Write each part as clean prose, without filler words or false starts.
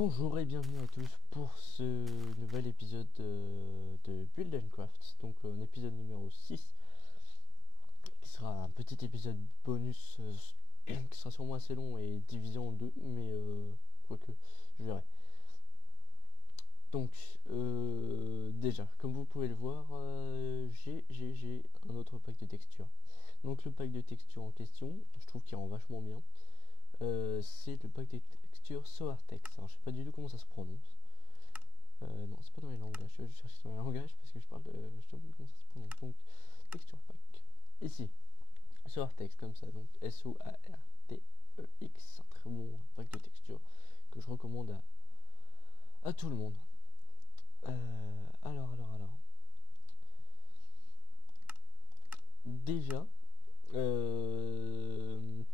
Bonjour et bienvenue à tous pour ce nouvel épisode de Build and Craft, donc un épisode numéro 6 qui sera un petit épisode bonus qui sera sûrement assez long et divisé en deux, mais quoique je verrai. Donc déjà, comme vous pouvez le voir, j'ai un autre pack de textures. Donc le pack de textures en question, je trouve qu'il rend vachement bien. C'est le pack de textures Soartex. Alors je sais pas du tout comment ça se prononce. Non, c'est pas dans les langages. Je vais chercher dans les langages parce que je parle de. Je sais pas comment ça se prononce. Donc, texture pack. Ici, Soartex comme ça. Donc, Soartex. Un très bon pack de texture que je recommande à tout le monde. Alors. Déjà,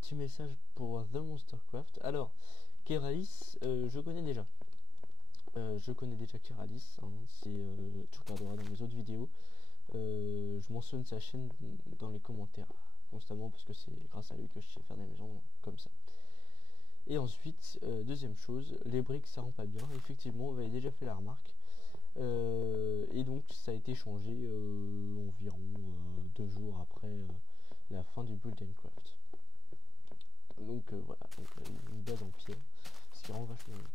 petit message pour The Monstercraft. Alors, Keralis, je connais déjà. Je connais déjà Keralis, hein, tu regarderas dans mes autres vidéos. Je mentionne sa chaîne dans les commentaires constamment parce que c'est grâce à lui que je sais faire des maisons comme ça. Et ensuite, deuxième chose, les briques ça rend pas bien. Effectivement, on avait déjà fait la remarque. Et donc ça a été changé environ 2 jours après la fin du Build and Craft. Donc voilà, une base en pierre, ce qui rend vachement bien.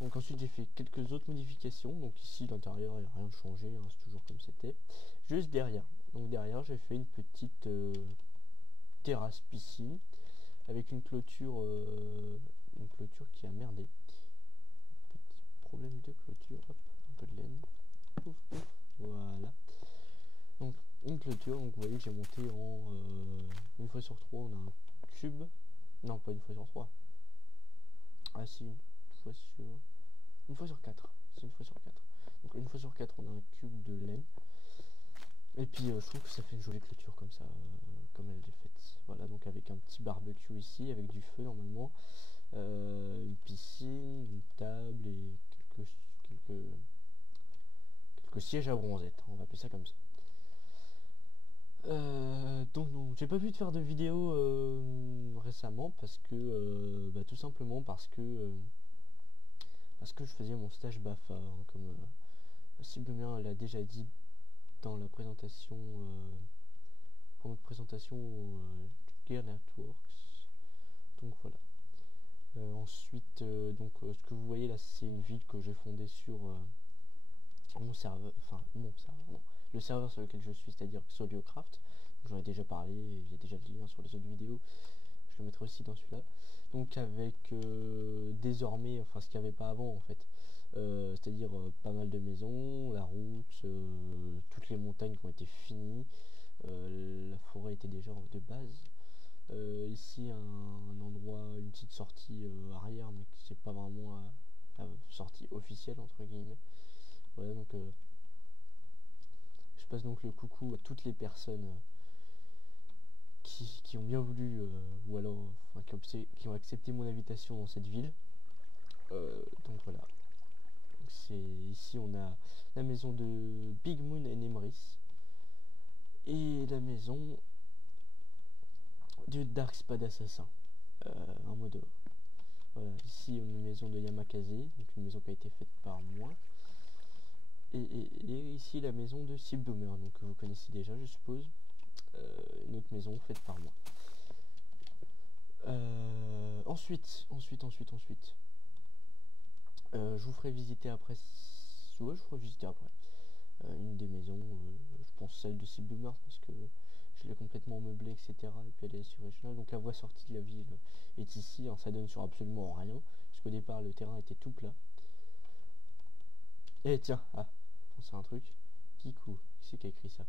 Donc ensuite j'ai fait quelques autres modifications. Donc ici l'intérieur il n'y a rien de changé, hein, c'est toujours comme c'était. Juste derrière. Donc derrière j'ai fait une petite terrasse piscine avec une clôture qui a merdé. Petit problème de clôture. Hop, un peu de laine. Pouf, pouf, voilà. Donc une clôture. Donc vous voyez que j'ai monté en une fois sur 3 on a un cube. Non pas une fois sur 3. Ah si, une fois sur 4. C'est une fois sur 4. Donc une fois sur 4 on a un cube de laine. Et puis je trouve que ça fait une jolie clôture comme ça, comme elle est faite. Voilà, donc avec un petit barbecue ici, avec du feu normalement, une piscine, une table et quelques sièges à bronzette, on va appeler ça comme ça. Donc non, j'ai pas pu te faire de vidéo récemment parce que tout simplement parce que je faisais mon stage BAFA, hein, comme Sibomien l'a déjà dit dans la présentation, pour notre présentation Gear Networks. Donc voilà. Ensuite, ce que vous voyez là, c'est une ville que j'ai fondée sur mon serveur, non, le serveur sur lequel je suis, c'est-à-dire Soliocraft. J'en ai déjà parlé, il y a déjà le lien sur les autres vidéos. Je le mettrai aussi dans celui-là. Donc avec désormais, enfin ce qu'il n'y avait pas avant en fait. C'est-à-dire pas mal de maisons, la route, toutes les montagnes qui ont été finies, la forêt était déjà de base. Ici un endroit, une petite sortie arrière, mais qui c'est pas vraiment la sortie officielle entre guillemets. Voilà, donc je passe donc le coucou à toutes les personnes qui ont bien voulu ou alors qui ont accepté mon invitation dans cette ville. Donc voilà. Ici on a la maison de Big Moon et Nemris et la maison de Dark Spade Assassin en mode. Voilà, ici on a une maison de Yamakaze, donc une maison qui a été faite par moi. Et ici la maison de Sibdomer, donc que vous connaissez déjà je suppose. Une autre maison faite par moi. Ensuite. Je vous ferai visiter après. Ouais, je vous ferai visiter après. Une des maisons, je pense celle de Sibdomer parce que je l'ai complètement meublée, etc. Et puis elle est sur régionale. Donc la voie sortie de la ville est ici. Hein, ça donne sur absolument rien. Parce qu'au départ le terrain était tout plat. Et tiens, c'est un truc. Kikou, qui c'est qui a écrit ça?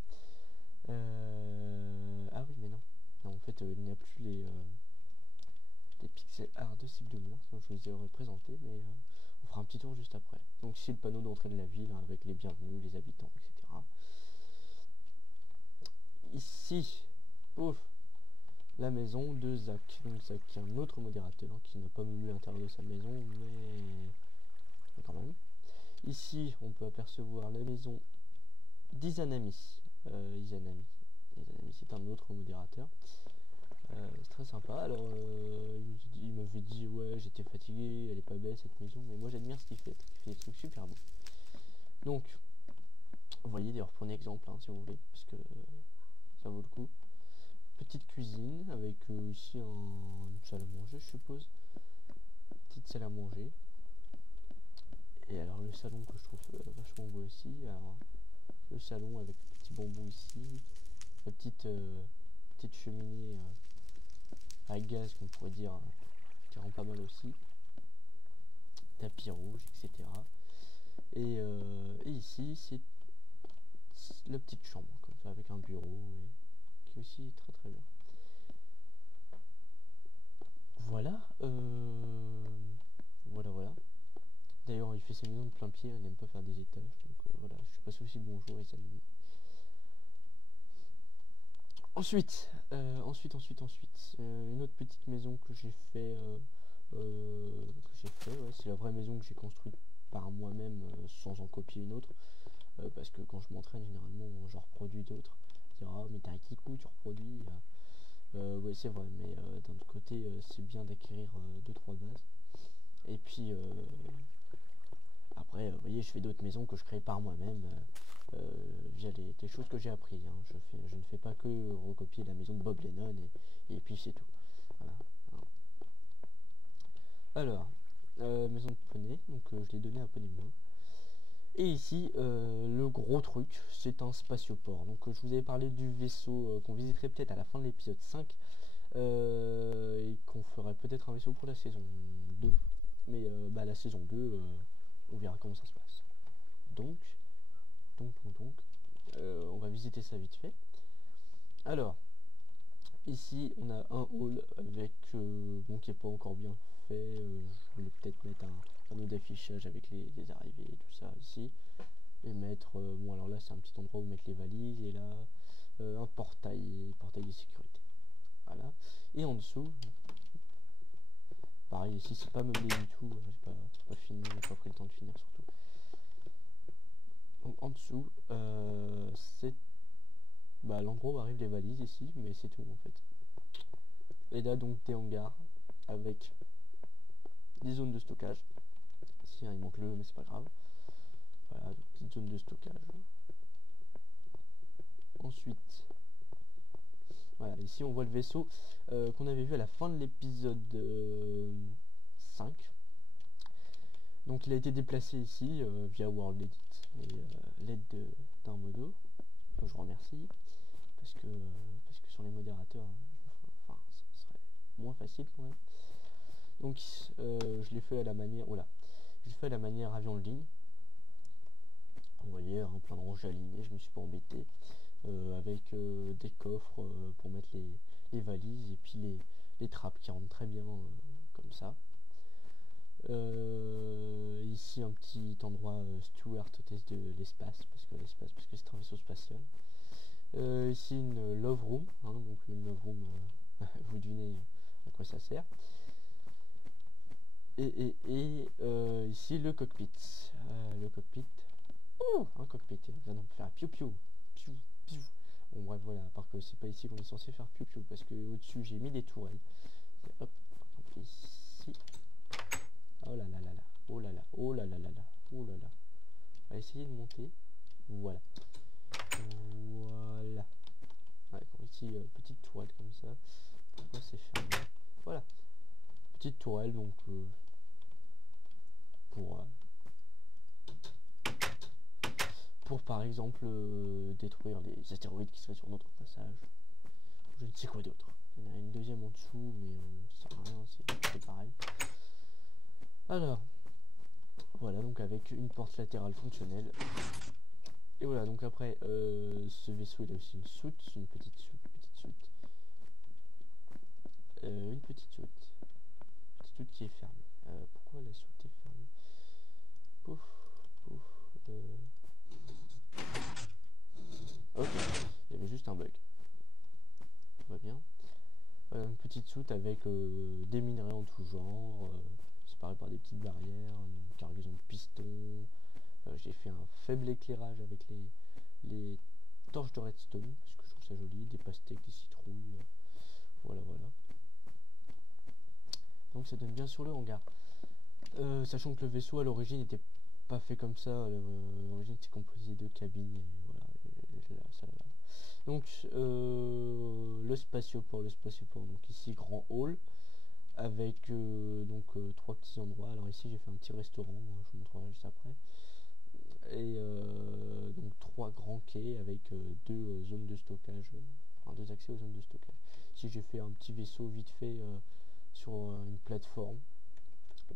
Ah oui mais non. Non en fait il n'y a plus les pixel art de Sibdomer, donc je vous les aurais présentés, mais on fera un petit tour juste après. Donc ici le panneau d'entrée de la ville, hein, avec les bienvenus, les habitants, etc. Ici, ouf, la maison de Zach. Donc Zach qui est un autre modérateur qui n'a pas meublé l'intérieur de sa maison, mais quand même. Ici, on peut apercevoir la maison d'Izanami. Izanami c'est un autre modérateur. C'est très sympa. Alors il m'avait dit ouais j'étais fatigué, elle est pas belle cette maison, mais moi j'admire ce qu'il fait des trucs super beaux. Donc vous voyez d'ailleurs prenez exemple hein, si vous voulez, parce que ça vaut le coup. Petite cuisine avec ici une salle à manger je suppose. Petite salle à manger. Et alors le salon que je trouve vachement beau aussi. Alors le salon avec le petit bambou ici. La petite cheminée à gaz qu'on pourrait dire qui rend pas mal aussi. Tapis rouge, etc. Et ici c'est la petite chambre comme ça avec un bureau et qui est aussi très très bien. Voilà, voilà. D'ailleurs il fait ses maisons de plein pied, il n'aime pas faire des étages, donc voilà, je passe aussi le bonjour et salut. Ensuite, une autre petite maison que j'ai fait, ouais, c'est la vraie maison que j'ai construite par moi-même sans en copier une autre, parce que quand je m'entraîne généralement j'en reproduis d'autres. On dira mais t'as un kikou, tu reproduis. Ouais c'est vrai, mais d'un autre côté c'est bien d'acquérir 2-3 bases. Et puis après vous voyez je fais d'autres maisons que je crée par moi-même. Via des choses que j'ai appris hein. Je ne fais pas que recopier la maison de Bob Lennon et puis c'est tout. Voilà. Alors maison de poney, donc je l'ai donné à Poney Move. Et ici le gros truc c'est un spatioport. Donc je vous avais parlé du vaisseau qu'on visiterait peut-être à la fin de l'épisode 5 et qu'on ferait peut-être un vaisseau pour la saison 2, mais la saison 2 on verra comment ça se passe. Donc on va visiter ça vite fait. Alors ici on a un hall avec bon qui est pas encore bien fait. Je voulais peut-être mettre un autre d'affichage avec les arrivées et tout ça ici, et mettre bon alors là c'est un petit endroit où mettre les valises, et là un portail de sécurité. Voilà. Et en dessous pareil, ici c'est pas meublé du tout, j'ai pas fini, j'ai pas pris le temps de finir surtout. Donc en dessous c'est l'endroit où arrivent les valises ici, mais c'est tout en fait. Et là donc des hangars avec des zones de stockage. Ici il manque le mais c'est pas grave. Voilà, donc petite zone de stockage. Ensuite voilà, ici on voit le vaisseau qu'on avait vu à la fin de l'épisode 5. Donc il a été déplacé ici via World Edit et l'aide d'un modo. Je remercie parce que sur les modérateurs, enfin, ce serait moins facile quand même. Donc je l'ai fait à la manière, je l'ai fait à la manière avion de ligne. Vous voyez, plein de ranges alignées, je me suis pas embêté avec des coffres pour mettre les valises et puis les trappes qui rentrent très bien comme ça. Ici un petit endroit Stuart hôtesse de l'espace parce que c'est un vaisseau spatial. Ici une love room, donc une love room vous devinez à quoi ça sert. Et ici le cockpit. Un cockpit, donc là on peut faire piou piou piou piou. Bon bref voilà, à part que c'est pas ici qu'on est censé faire piou piou parce que au dessus j'ai mis des tourelles. Hop, on fait ici. Oh là là là là, oh là là, oh là là là là, oh là là. On va essayer de monter. Voilà. Voilà. Ouais, ici, petite tourelle comme ça. Pourquoi c'est fermé? Voilà. Petite tourelle, donc pour par exemple détruire les astéroïdes qui seraient sur notre passage. Je ne sais quoi d'autre. Il y en a une deuxième en dessous, mais ça sert à rien, c'est pareil. Alors, voilà, donc avec une porte latérale fonctionnelle. Et voilà, donc après, ce vaisseau il a aussi une soute, une petite soute. Une petite soute qui est fermée. Pourquoi la soute est fermée? Pouf. Ok, il y avait juste un bug. Tout va bien. Une petite soute avec des minerais en tout genre, séparés par des petites barrières, une cargaison de pistons. J'ai fait un faible éclairage avec les torches de redstone parce que je trouve ça joli, des pastèques, des citrouilles. voilà. Donc ça donne bien sur le hangar. Sachant que le vaisseau à l'origine n'était pas fait comme ça, à l'origine c'est composé de cabines et voilà. Donc le spatioport, donc ici grand hall avec donc 3 petits endroits. Alors ici j'ai fait un petit restaurant, je vous montrerai juste après. Et donc 3 grands quais avec 2 zones de stockage, enfin 2 accès aux zones de stockage. Ici j'ai fait un petit vaisseau vite fait sur une plateforme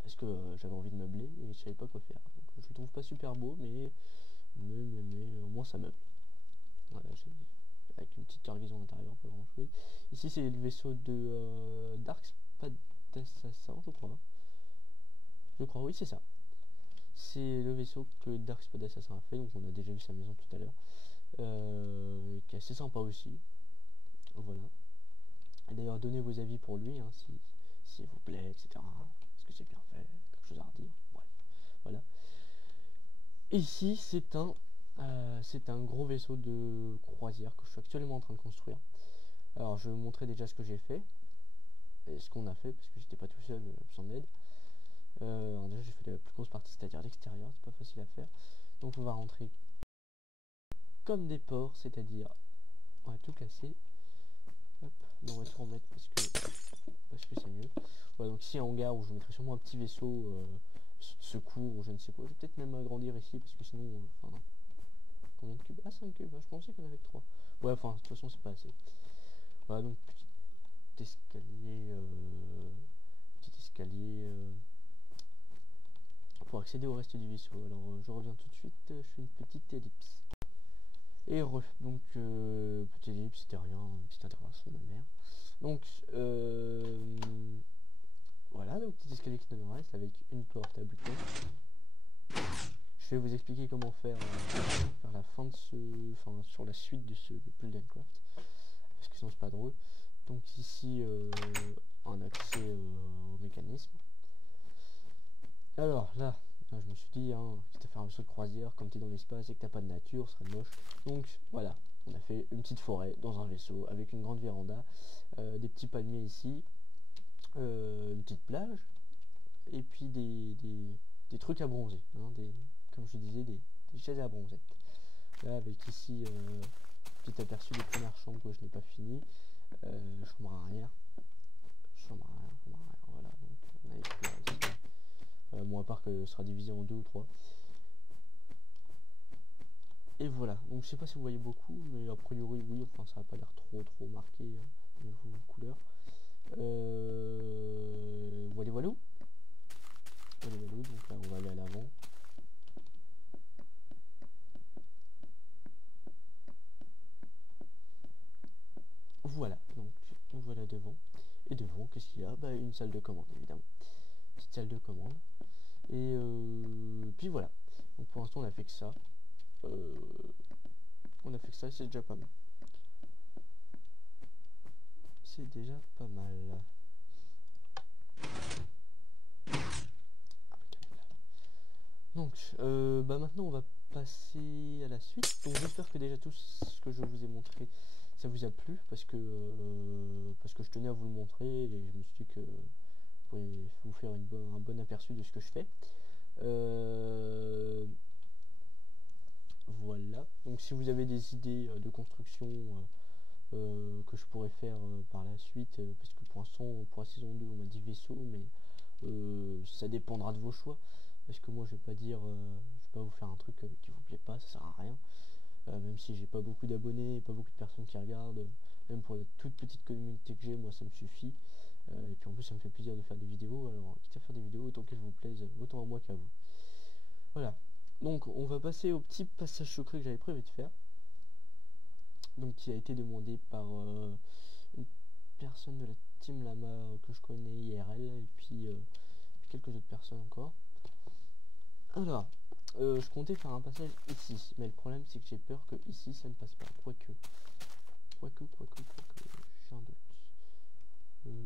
parce que j'avais envie de meubler et je savais pas quoi faire. Donc je le trouve pas super beau, mais au moins ça meuble. Voilà, avec une petite cargaison à l'intérieur, pas grand chose. Ici c'est le vaisseau de Dark Spade Assassin, je crois. Oui, c'est ça. C'est le vaisseau que Dark Spade Assassin a fait, donc on a déjà vu sa maison tout à l'heure. Qui est assez sympa aussi. Voilà. Et d'ailleurs, donnez vos avis pour lui, hein, si vous plaît, etc. Est-ce que c'est bien fait, quelque chose à redire. Bref, voilà. Et ici, c'est un gros vaisseau de croisière que je suis actuellement en train de construire. Alors, je vais vous montrer déjà ce que j'ai fait et ce qu'on a fait parce que j'étais pas tout seul, sans aide. Alors déjà, j'ai fait la plus grosse partie, c'est-à-dire l'extérieur. C'est pas facile à faire. Donc, on va rentrer comme des porcs, c'est-à-dire on va tout casser. Hop, non, on va tout remettre parce que c'est mieux. Voilà, donc ici un hangar où je mettrai sûrement un petit vaisseau de secours ou je ne sais quoi. Je vais peut-être même agrandir ici parce que sinon, enfin non. Combien de cubes? Ah, 5 cubes, je pensais qu'on avait que 3. Ouais, enfin, de toute façon, c'est pas assez. Voilà, donc petit escalier pour accéder au reste du vaisseau. Alors, je reviens tout de suite, je fais une petite ellipse. Et donc petite ellipse, c'était rien, une petite intervention de ma mère. Donc voilà, donc petit escalier qui donne au reste avec une porte à bouton. Je vais vous expliquer comment faire la fin de sur la suite de ce Build & Craft, parce que sinon c'est pas drôle. Donc ici un accès au mécanisme. Alors là, je me suis dit, quitte à faire un vaisseau de croisière, comme tu es dans l'espace et que t'as pas de nature, ce serait moche. Donc voilà, on a fait une petite forêt dans un vaisseau avec une grande véranda, des petits palmiers ici, une petite plage, et puis des trucs à bronzer, comme je disais, des chaises à bronzer. Là avec ici, petit aperçu des premières chambres que je n'ai pas fini, chambre arrière, voilà, donc on a les couleurs ici. Bon, à part que ce sera divisé en 2 ou 3. Et voilà, donc je sais pas si vous voyez beaucoup, mais a priori oui, enfin ça va pas l'air trop marqué niveau couleur. Voilà, donc là on va aller à l'avant. Voilà, donc on voit là devant. Et devant, qu'est-ce qu'il y a? Bah une salle de commande évidemment. Petite salle de commande. Et puis voilà. Donc pour l'instant on a fait que ça. C'est déjà pas mal. C'est déjà pas mal. Donc maintenant on va passer à la suite. Donc j'espère que déjà tout ce que je vous ai montré ça vous a plu, parce que je tenais à vous le montrer et je me suis dit que vous pourriez vous faire un bon aperçu de ce que je fais. Voilà, donc si vous avez des idées de construction que je pourrais faire par la suite, parce que pour l'instant pour la saison 2 on m'a dit vaisseau, mais ça dépendra de vos choix, parce que moi je vais pas vous faire un truc qui vous plaît pas, ça sert à rien. Même si j'ai pas beaucoup d'abonnés et pas beaucoup de personnes qui regardent, même pour la toute petite communauté que j'ai, moi ça me suffit. Et puis en plus ça me fait plaisir de faire des vidéos, alors quitte à faire des vidéos, autant qu'elles vous plaisent, autant à moi qu'à vous. Voilà, donc on va passer au petit passage secret que j'avais prévu de faire, donc qui a été demandé par une personne de la team Lama que je connais IRL, et puis quelques autres personnes encore. Alors je comptais faire un passage ici, mais le problème c'est que j'ai peur que ici ça ne passe pas, quoique j'ai un doute,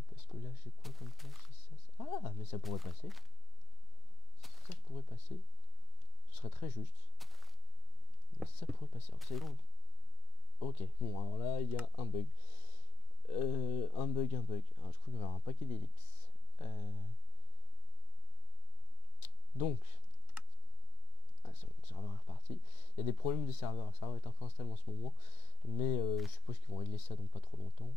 parce que là j'ai quoi comme plage, ah mais ça pourrait passer, ce serait très juste, mais ça pourrait passer. Alors, c'est bon. Ok, bon alors là il y a un bug, Un bug. Alors, je crois qu'il va y avoir un paquet d'ellipses. Donc, c'est bon, le serveur est reparti. Il y a des problèmes de serveur. Le serveur est un peu instable en ce moment, mais je suppose qu'ils vont régler ça dans pas trop longtemps.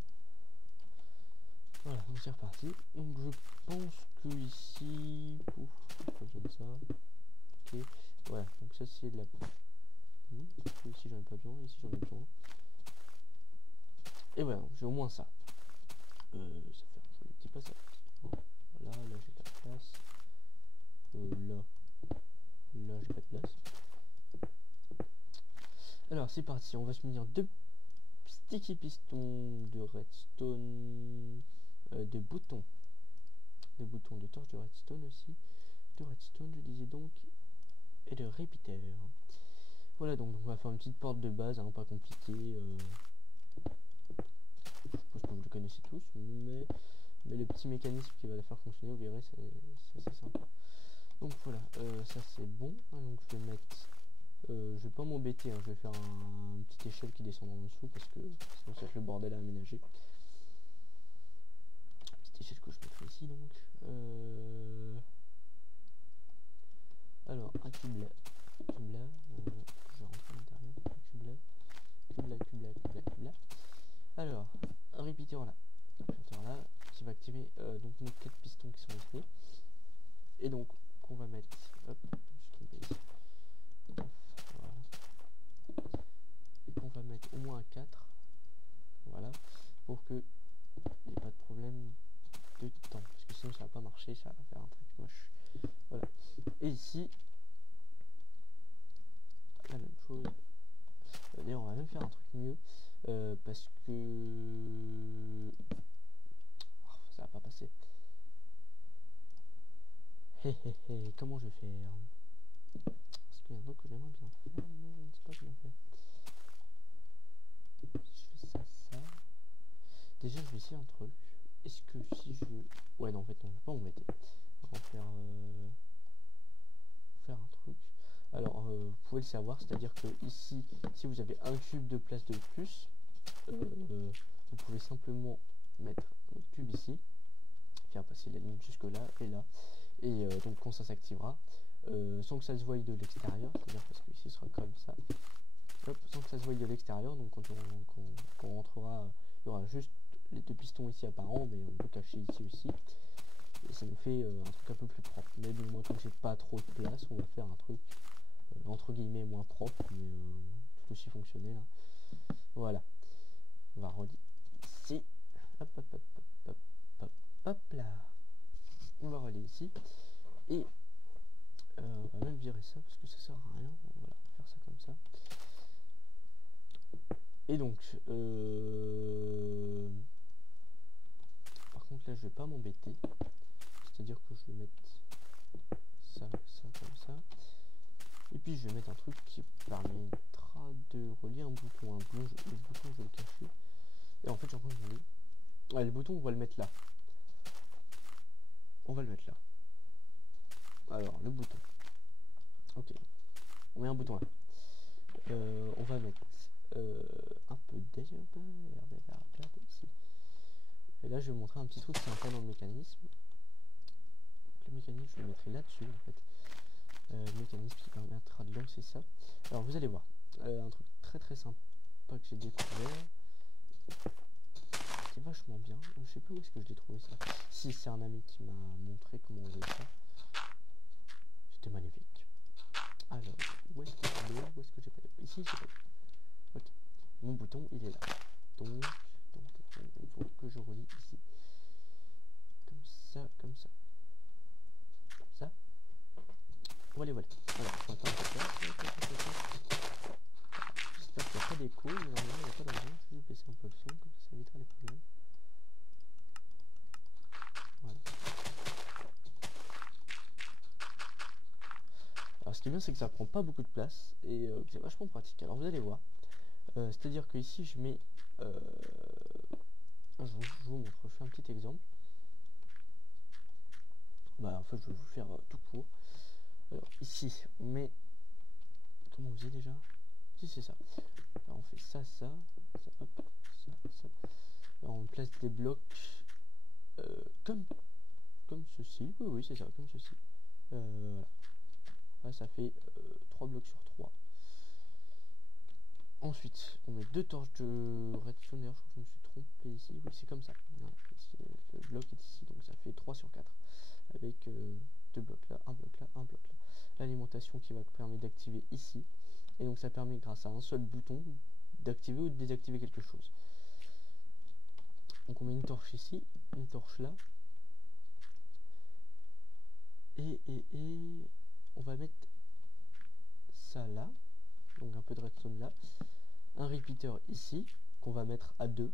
Voilà, donc c'est reparti. Donc je pense que ici, ouf, pas besoin de ça. Ok, voilà, donc ça c'est de la. Ici j'en ai pas besoin, ici j'en ai besoin. Et voilà, j'ai au moins ça. Ça fait un joli petit passage. Voilà, là j'ai de la place. Là j'ai pas de place. Alors c'est parti, on va se munir de sticky piston, de redstone, de boutons. De boutons de torche de redstone aussi. De redstone je disais donc. Et de repeater. Voilà, donc on va faire une petite porte de base, hein, pas compliquée. Je pense que vous le connaissez tous, mais le petit mécanisme qui va la faire fonctionner, vous verrez, c'est assez sympa. Donc voilà, ça c'est bon. Donc je vais mettre, je vais pas m'embêter, hein, je vais faire une petite échelle qui descend en dessous parce que sinon ça va être le bordel à aménager. Petite échelle que je mettrai ici donc. Alors un cube là, je vais rentrer à l'intérieur, cube là. Alors, un répéteur là, qui va activer donc nos 4 pistons qui sont ici. Et donc, qu'on va mettre, hop, je me suis trompé ici. Voilà. Et qu'on va mettre au moins un 4. Voilà, pour que il n'y ait pas de problème de temps. Parce que sinon ça va pas marcher, ça va faire un truc moche. Voilà. Et ici, la même chose. D'ailleurs, on va même faire un truc mieux. Parce que ça va pas passer. Comment je vais faire? Parce qu'il y a un truc que j'aimerais bien faire, mais je ne sais pas comment faire. Si je fais ça. Déjà, je vais essayer un truc. Est-ce que si je... Ouais, non, en fait, non, je vais pas m'embêter. On va faire un truc. Alors, vous pouvez le savoir, c'est-à-dire que ici, si vous avez un cube de place de plus, vous pouvez simplement mettre un cube ici, faire passer la ligne jusque là et là, et donc quand ça s'activera, sans que ça se voie de l'extérieur, c'est-à-dire parce que ici ce sera comme ça, hop, sans que ça se voie de l'extérieur, donc quand on rentrera, il y aura juste les 2 pistons ici apparents, mais on peut cacher ici aussi, et ça nous fait un truc un peu plus propre. Mais bon, moi comme j'ai pas trop de place, on va faire un truc entre guillemets moins propre, mais tout aussi fonctionnel. Hein. Voilà. On va relier ici. Hop, hop, hop, hop, hop, hop, hop là. On va relier ici. Et on va même virer ça parce que ça sert à rien. Voilà, on va faire ça comme ça. Et donc, par contre là je vais pas m'embêter. C'est-à-dire que je vais mettre ça comme ça. Et puis je vais mettre un truc qui permettra de relier un bouton. Le bouton je vais le cacher. Et en fait j'ai en train de demander. Ouais, le bouton on va le mettre là. On va le mettre là. Alors le bouton. Ok. On met un bouton là. On va mettre un peu d'air ici. Et là je vais vous montrer un petit truc sympa dans le mécanisme. Donc, le mécanisme je le mettrai là-dessus en fait. Le mécanisme qui permettra de lancer ça. Alors vous allez voir, un truc très sympa que j'ai découvert, qui est vachement bien. Je sais plus où est-ce que je l'ai trouvé ça. Si c'est un ami qui m'a montré comment on faisait ça. C'était magnifique. Alors, où est-ce que je l'ai? Où est-ce que j'ai pas dit? Ici, j'ai pas dit. Ok, mon bouton il est là. Donc il faut que je relie ici. Comme ça, comme ça. Comme ça. Voilà. Voilà, on va faire un peu ça. J'espère qu'il n'y a pas d'écho, mais normalement il n'y a pas de raison. Je vais baisser un peu le son, comme ça évitera les problèmes. Voilà. Alors ce qui est bien c'est que ça prend pas beaucoup de place et c'est vachement pratique. Alors vous allez voir. C'est-à-dire que ici je mets... je vous montre, je fais un petit exemple. Bah en fait je vais vous faire tout court. Alors ici on met... Comment on faisait déjà? Si c'est ça. Alors on fait ça, hop, ça. Alors, on place des blocs comme ceci. Oui, oui, c'est ça, comme ceci. Voilà. Là, ça fait 3 blocs sur 3. Ensuite, on met 2 torches de redstone. D'ailleurs, je crois que je me suis trompé ici. Oui, c'est comme ça. Voilà. Ici, le bloc est ici, donc ça fait 3 sur 4. Avec 2 blocs là, un bloc là, un bloc là. L'alimentation qui va permettre d'activer ici. Et donc ça permet, grâce à un seul bouton, d'activer ou de désactiver quelque chose. Donc on met une torche ici, une torche là. Et on va mettre ça là. Donc un peu de redstone là. Un repeater ici, qu'on va mettre à 2.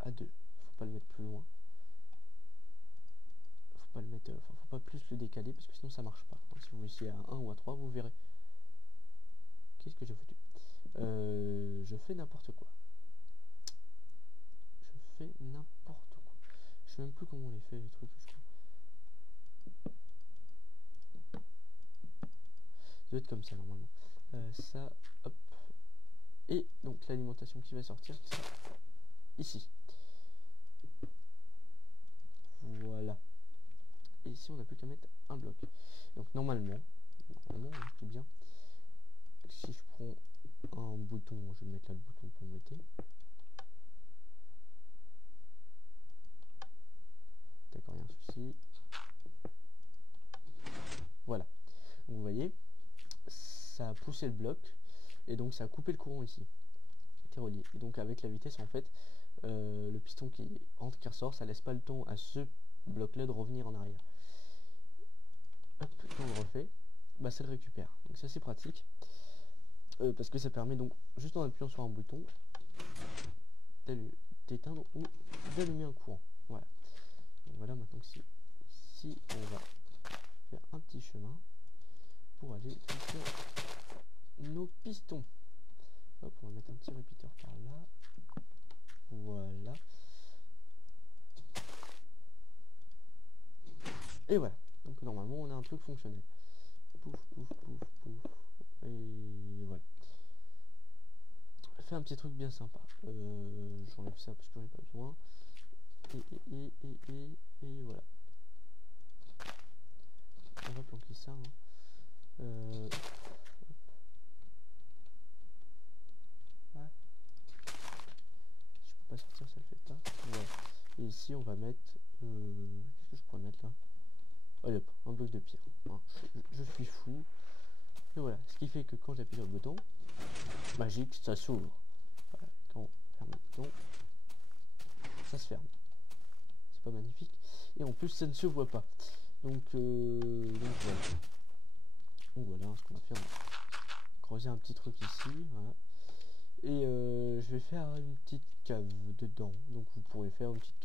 À 2. Faut pas le mettre plus loin. Faut pas le mettre. Enfin, faut pas plus le décaler parce que sinon ça marche pas. Si vous essayez à 1 ou à 3, vous verrez. Qu'est-ce que j'ai foutu? Je fais n'importe quoi. Je fais n'importe quoi. Je sais même plus comment on les fait les trucs, je crois. Ça doit être comme ça normalement. Ça, hop. Et donc l'alimentation qui va sortir, qui sera ici. Voilà. Et ici on n'a plus qu'à mettre un bloc. Donc normalement, je dis bien, si je prends un bouton, je vais mettre là le bouton pour monter. D'accord, il y a un souci. Voilà. Donc vous voyez, ça a poussé le bloc et donc ça a coupé le courant ici. Était relié. Et donc avec la vitesse en fait, le piston qui entre, qui ressort, ça laisse pas le temps à ce bloc là de revenir en arrière. Hop, quand on le refait, bah ça le récupère. Donc ça c'est pratique. Parce que ça permet donc, juste en appuyant sur un bouton, d'éteindre ou d'allumer un courant. Voilà. Donc voilà, maintenant que ici, on va faire un petit chemin pour aller faire nos pistons. Hop, on va mettre un petit repeater par là. Voilà. Et voilà. Donc normalement, on a un truc fonctionnel. Pouf, pouf, pouf, pouf. Et voilà. Fait un petit truc bien sympa. J'enlève ça parce que j'en ai pas besoin. Et voilà. On va planquer ça. Hein. Ouais. Je peux pas sortir, ça le fait pas. Voilà. Et ici, on va mettre. Qu'est-ce que je pourrais mettre là? Allez hop, un bloc de pierre. Hein, je suis fou. Et voilà. Ce qui fait que quand j'appuie sur le bouton, magique, ça s'ouvre. Voilà. Quand on ferme le bouton, ça se ferme. C'est pas magnifique. Et en plus, ça ne se voit pas. Donc voilà. Donc voilà, ce qu'on va faire, on va creuser un petit truc ici, voilà. Et je vais faire une petite cave dedans. Donc vous pourrez faire une petite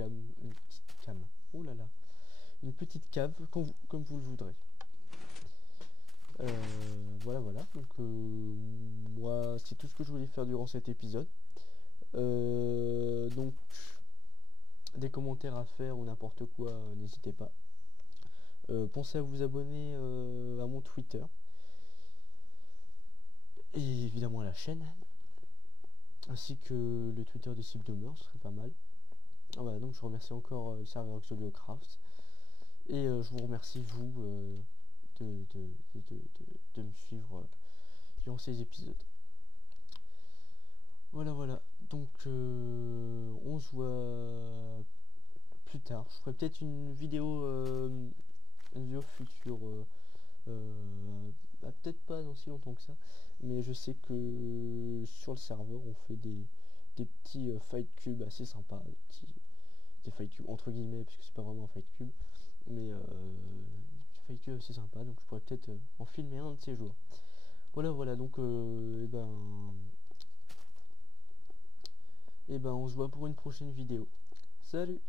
cam. Oh là là. Une petite cave comme vous le voudrez. Voilà. Donc moi, c'est tout ce que je voulais faire durant cet épisode. Donc des commentaires à faire ou n'importe quoi, n'hésitez pas. Pensez à vous abonner à mon Twitter et évidemment à la chaîne, ainsi que le Twitter de Sibdoomer, ce serait pas mal. Voilà, donc je remercie encore le serveur Xoliocraft et je vous remercie vous de me suivre durant ces épisodes. Voilà, donc on se voit plus tard. Je ferai peut-être une vidéo future, bah, peut-être pas dans si longtemps que ça, mais je sais que sur le serveur on fait des petits fight cubes assez sympas, des fight cubes entre guillemets, parce que c'est pas vraiment un fight cube, mais des fight cubes assez sympas, donc je pourrais peut-être en filmer un de ces jours. Voilà, donc et ben on se voit pour une prochaine vidéo. Salut!